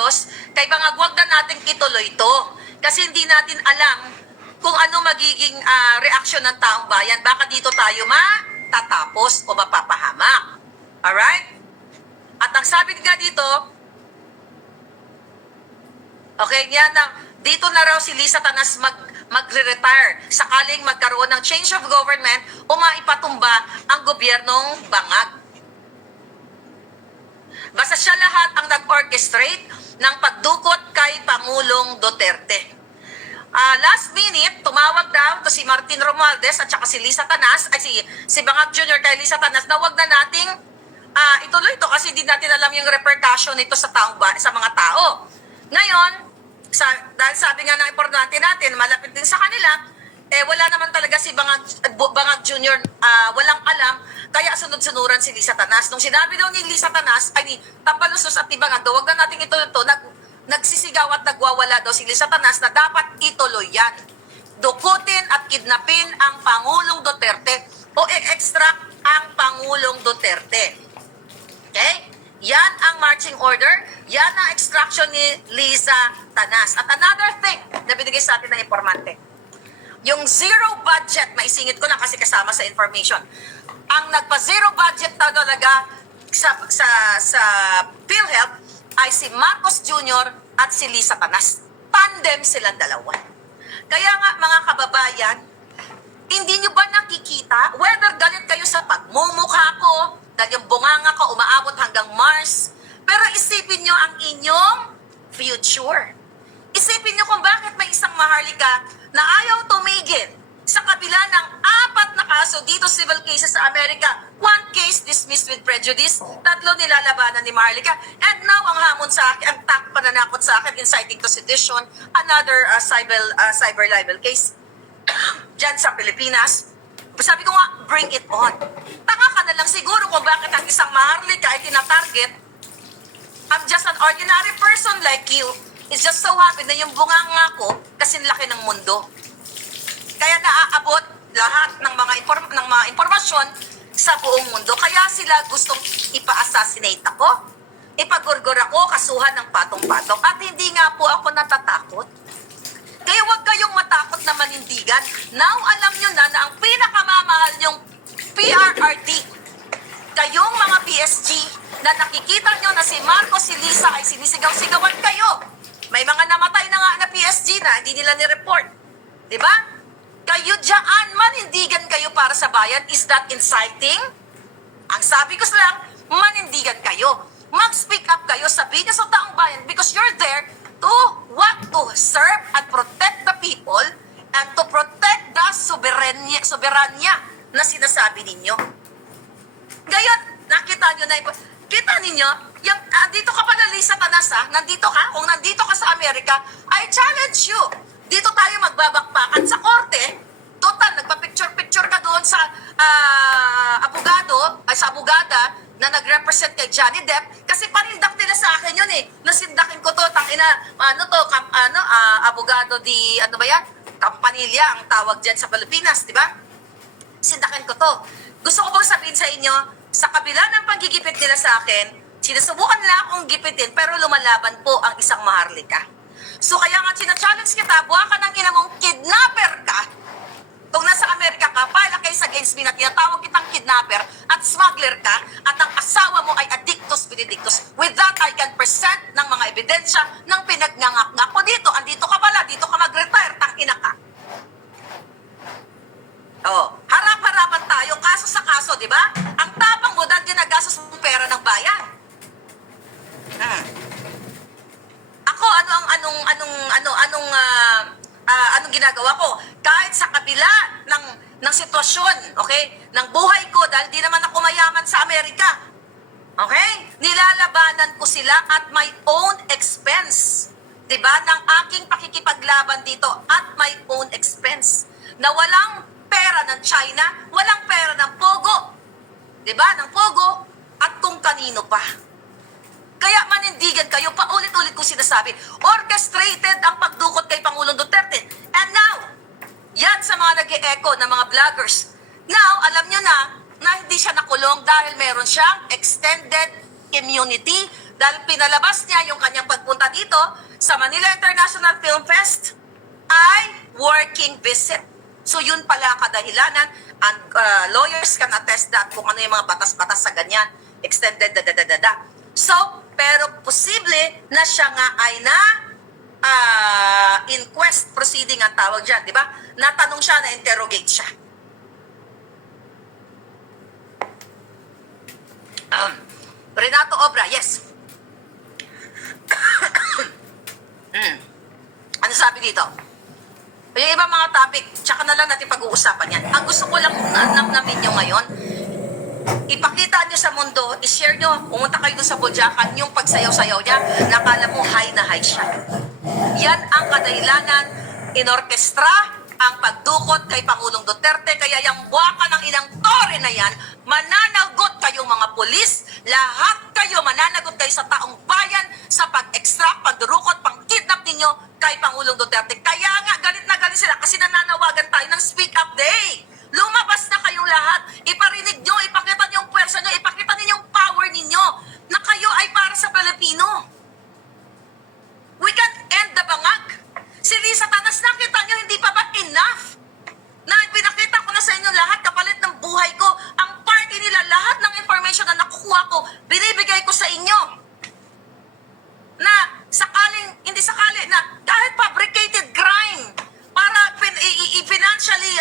Marcos, kay mga wag na natin ituloy ito. Kasi hindi natin alam kung ano magiging reaksyon ng taong bayan. Baka dito tayo matatapos o mapapahamak. Alright? At ang sabi nga dito, okay, yan na, dito na raw si Lisa Tanas magre-retire sakaling magkaroon ng change of government o maipatumba ang gobyernong bangag. Basta siya lahat ang nag-orchestrate ng pagdukot kay Pangulong Duterte. Last minute, tumawag daw to si Martin Romualdez at saka si Lisa Tanas, ay si Bangag Jr. kay Lisa Tanas na wag na nating ituloy ito kasi hindi natin alam yung repercussion nito sa sa mga tao. Ngayon, dahil sabi nga ng importante natin, malapit din sa kanila, wala naman talaga si Bangag Jr. Walang alam, kaya sunod-sunuran si Lisa Tanas. Nung sinabi daw ni Lisa Tanas, ay ni Tampalusos at ni Bangag, wag na nating ituloy ito, nagsisigaw at nagwawala daw si Lisa Tanas na dapat ituloy yan. Dukutin at kidnapin ang Pangulong Duterte o i-extract ang Pangulong Duterte. Okay? Yan ang marching order. Yan ang extraction ni Lisa Tanas. At another thing na binigay sa atin ng informante, yung zero budget, maisingit ko lang kasi kasama sa information. Ang nagpa-zero budget na talaga sa PhilHealth ay si Marcos Jr. at si Lisa Tanas. Tandem silang dalawa. Kaya nga mga kababayan, hindi nyo ba nakikita, whether galit kayo sa pagmumukha ko, dahil yung bunganga ko umaabot hanggang Mars, pero isipin nyo ang inyong future. Isipin nyo kung bakit may isang Maharlika na ayaw tumigil sa kabila ng 4 na kaso dito civil cases sa Amerika. 1 case dismissed with prejudice, 3 nilalabanan ni Maharlika, and now ang hamon sa akin, ang pananakot sa akin, inciting to sedition, another cyber libel case dyan sa Pilipinas. Sabi ko nga, bring it on. Tanga ka na lang siguro kung bakit ang isang Maharlika ay tinatarget. I'm just an ordinary person like you. It's just so happy na yung bunganga ko kasi laki ng mundo. Kaya naaabot lahat ng mga impormasyon sa buong mundo. Kaya sila gustong ipa-assassinate ako, ipagurgur ako, kasuhan ng patong-patong. At hindi nga po ako natatakot. Kaya huwag kayong matakot na manindigan. Now, alam nyo na ang pinakamamahal yung PRRD. Kayong mga PSG na nakikita nyo na si Marcos, si Lisa ay sinisigaw-sigawan kayo. May mga namatay na nga na PSG na hindi nila ni-report. Diba? Kayo dyan, manindigan kayo para sa bayan. Is that inciting? Ang sabi ko lang, manindigan kayo. Mag-speak up kayo, sabihin nyo sa taong bayan because you're there to serve and protect the people and to protect the soberanya na sinasabi ninyo. Ngayon, nakita nyo na kita ninyo, yung, dito ka pala Lisa Tanas nandito ka, kung nandito ka sa Amerika, I challenge you. Dito tayo magbabakbakan sa korte. Total, nagpa-picture-picture ka doon sa abogada na nag-represent kay Johnny Depp kasi panindak nila sa akin yun Nasindakin ko to, abogado di, Campanilla ang tawag dyan sa Pilipinas, di ba? Sindakin ko to. Gusto ko bang sabihin sa inyo, sa kabila ng panggigipit nila sa akin, sinusubukan nila akong gipitin pero lumalaban po ang isang Maharlika. So kaya nga sina-challenge kita, buha ka ng ina mong kidnapper ka. Kung nasa Amerika ka, file a case against me na tinatawag kitang kidnapper at smuggler ka at ang asawa mo ay addictus benedictus. With that, I can present ng mga ebidensya ng pinagnangak-ngak ko dito. Andito ka pala, dito ka mag-retire, tangina ka. Harap-harapan tayo, kaso sa kaso, di ba? Ang tapang mo dahil ginagastos ng pera ng bayan. Ako, anong ginagawa ko? Kahit sa kabila ng sitwasyon, okay, ng buhay ko, dahil di naman ako mayaman sa Amerika, okay, nilalabanan ko sila at my own expense. Diba? Ng aking pakikipaglaban dito at my own expense. Na walang pera ng China, walang pera ng Pogo. Diba? Ng Pogo at kung kanino pa. Kaya manindigan kayo, paulit-ulit ko sinasabi, orchestrated ang pagdukot kay Pangulong Duterte. And now, yan sa mga nag-e-echo ng mga vloggers. Now, alam nyo na hindi siya nakulong dahil meron siyang extended immunity dahil pinalabas niya yung kanyang pagpunta dito sa Manila International Film Fest ay working visit. So yun pala kadahilanan, and lawyers can attest that kung ano yung mga batas-batas sa ganyan, extended da. So, pero posible na siya nga ay na inquest proceeding ang tawag dyan, di ba? Natanong siya, na-interrogate siya. Renato Obra, yes. Ano sabi dito? Yung ibang mga topic, tsaka na lang natin pag-uusapan yan. Ang gusto ko lang namin nyo ngayon, ipakita nyo sa mundo, i-share nyo, pumunta kayo dun sa Buljakan, yung pagsayaw-sayaw niya, nakala mo high na high siya. Yan ang kadahilanan, inorkestra ang pagdukot kay Pangulong Duterte, kaya yung buwaka ng ilang tore na yan, mananagot kayong mga pulis, lahat kayo mananagot kayo sa taong bayan sa pag-extract, pagdurukot, pang-kidnap ninyo kay Pangulong Duterte. Kaya nga, galit na galit sila kasi nananawagan tayo ng Speak Up Day. Lumabas na kayong lahat, iparinig nyo, ipakita nyo yung pwersa nyo, ipakita ninyo yung power ninyo na kayo ay para sa Pilipino. We can end the bangag. Si Lisa Tanas, nakita nyo, hindi pa ba enough? Na pinakita ko na sa inyo lahat, kapalit ng buhay ko, ang party nila, lahat ng information na nakukuha ko, binibigay ko sa inyo. Na sakaling, hindi sakali, na kahit fabricated crime, para financially,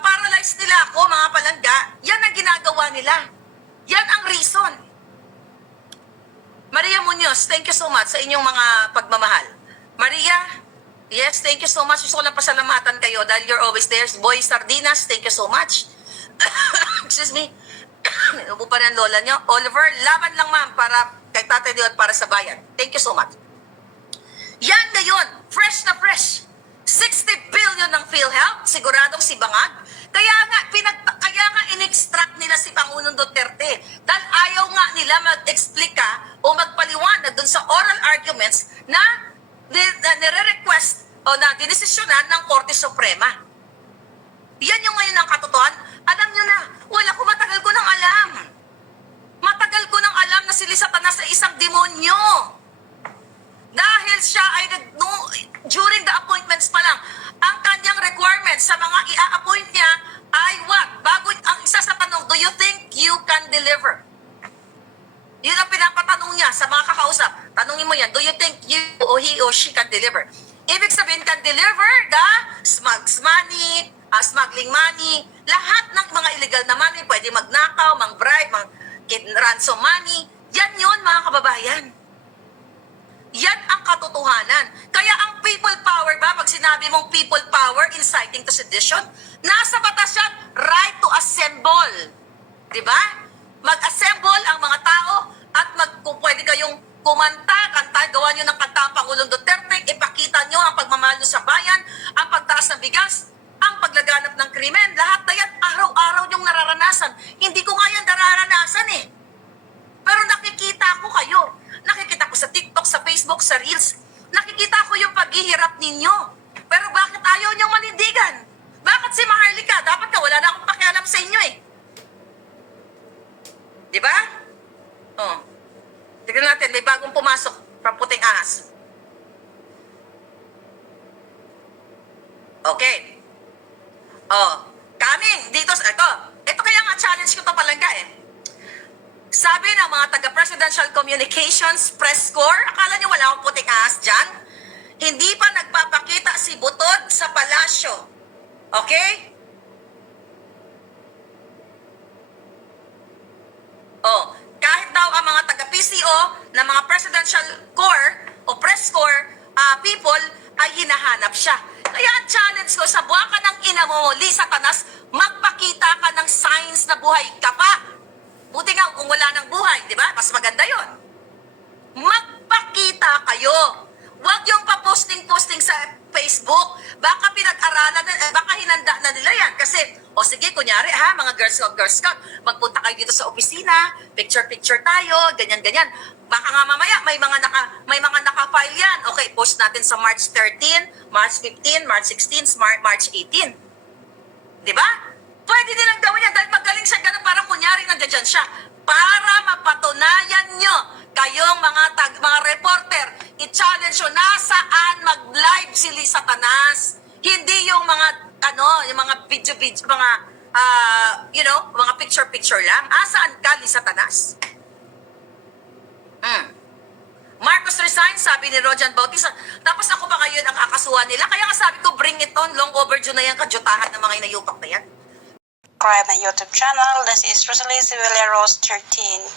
paralyze nila ako, mga palangga, yan ang ginagawa nila. Yan ang reason. Maria Munoz, thank you so much sa inyong mga pagmamahal. Maria, yes, thank you so much. Gusto ko lang pasalamatan kayo dahil you're always there. Boy Sardinas, thank you so much. Excuse me. Upo pa rin ang lola nyo. Oliver, laban lang ma'am para kay Tatay Dion para sa bayan. Thank you so much. Yan ngayon, fresh na fresh. 60 billion ng PhilHealth, siguradong si Bangag. Kaya nga in-extract nila si Pangulong Duterte dahil ayaw nga nila mag-explika o magpaliwanag dun sa oral arguments na nire-request o na dinesisyonan ng Korte Suprema. Yan yung ngayon ang katotohanan. Alam nyo na, matagal ko nang alam. Matagal ko nang alam na si Lisa Tanas ay isang demonyo. Dahil siya ay during the appointments pa lang, ang kanyang requirements sa mga i-appoint niya ay what? Bago ang isa sa tanong, do you think you can deliver? Yun ang pinapatanong niya sa mga kakausap. Tanungin mo yan, do you think you or he or she can deliver? Ibig sabihin, can deliver the money, smuggling money, lahat ng mga illegal na money, pwede magnakaw, mang-bribe, ransom money. Yan yun, mga kababayan. Yan ang katotohanan. Kaya ang people power ba, pag sinabi mong people power inciting to sedition, nasa batas yan, right to assemble. Diba? Mag-assemble ang mga tao at kung pwede kayong kanta, gawa nyo ng kanta ang Pangulong Duterte, ipakita nyo ang pagmamahal nyo sa bayan, ang pagtaas ng bigas, ang paglaganap ng krimen, lahat na yan, araw-araw nyong nararanasan. Hindi ko nga yan nararanasan eh. Pero nakikita ko kayo. Nakikita ko sa TikTok, sa Facebook, sa Reels. Nakikita ko yung paghihirap ninyo. Pero bakit ayaw niyong manindigan? Bakit si Maharlika? Dapat ka, wala na akong pakialam sa inyo eh. Di ba? Oh. Tignan natin, may bagong pumasok from Puting Ahas. Okay. Oh. Coming dito, ito kaya nga challenge ko to palangga eh. Sabi ng mga taga-Presidential Communications Press Corps, akala niyo wala akong puting ahas dyan? Hindi pa nagpapakita si Butod sa palasyo. Okay? Oh, kahit daw ang mga taga-PCO na mga Presidential Corps o Press Corps people ay hinahanap siya. Kaya ang challenge ko sa buwaka ng ina mo, Lisa Tanas, magpakita ka ng signs na buhay ka pa. Buti nga kung wala ng buhay, di ba? Mas maganda yon. Magpakita kayo. Huwag yung pa-posting sa Facebook. Baka pinag-aralan, baka hinanda na nila yan. Kasi, sige, kunyari mga Girl Scout, magpunta kayo dito sa opisina, picture-picture tayo, ganyan-ganyan. Baka nga mamaya, may mga naka-file yan. Okay, post natin sa March 13, March 15, March 16, March 18. Di ba? Pwede nilang gawin yan dahil magaling siya ganun, parang kunyari nandiyan siya. Para mapatunayan nyo, kayong mga reporter, challenge yun. Nasaan mag-live si Lisa Tanas? Hindi yung mga, yung mga video, mga, mga picture lang. Asaan ka, Lisa Tanas? Marcos resign, sabi ni Rojan Bautista. Tapos ako pa ngayon ang kakasuhan nila. Kaya nga sabi ko, bring it on. Long overdue na yan, kadyutahan ng mga inayupak na yan. Subscribe my YouTube channel. This is Rosalie Sivileros 13.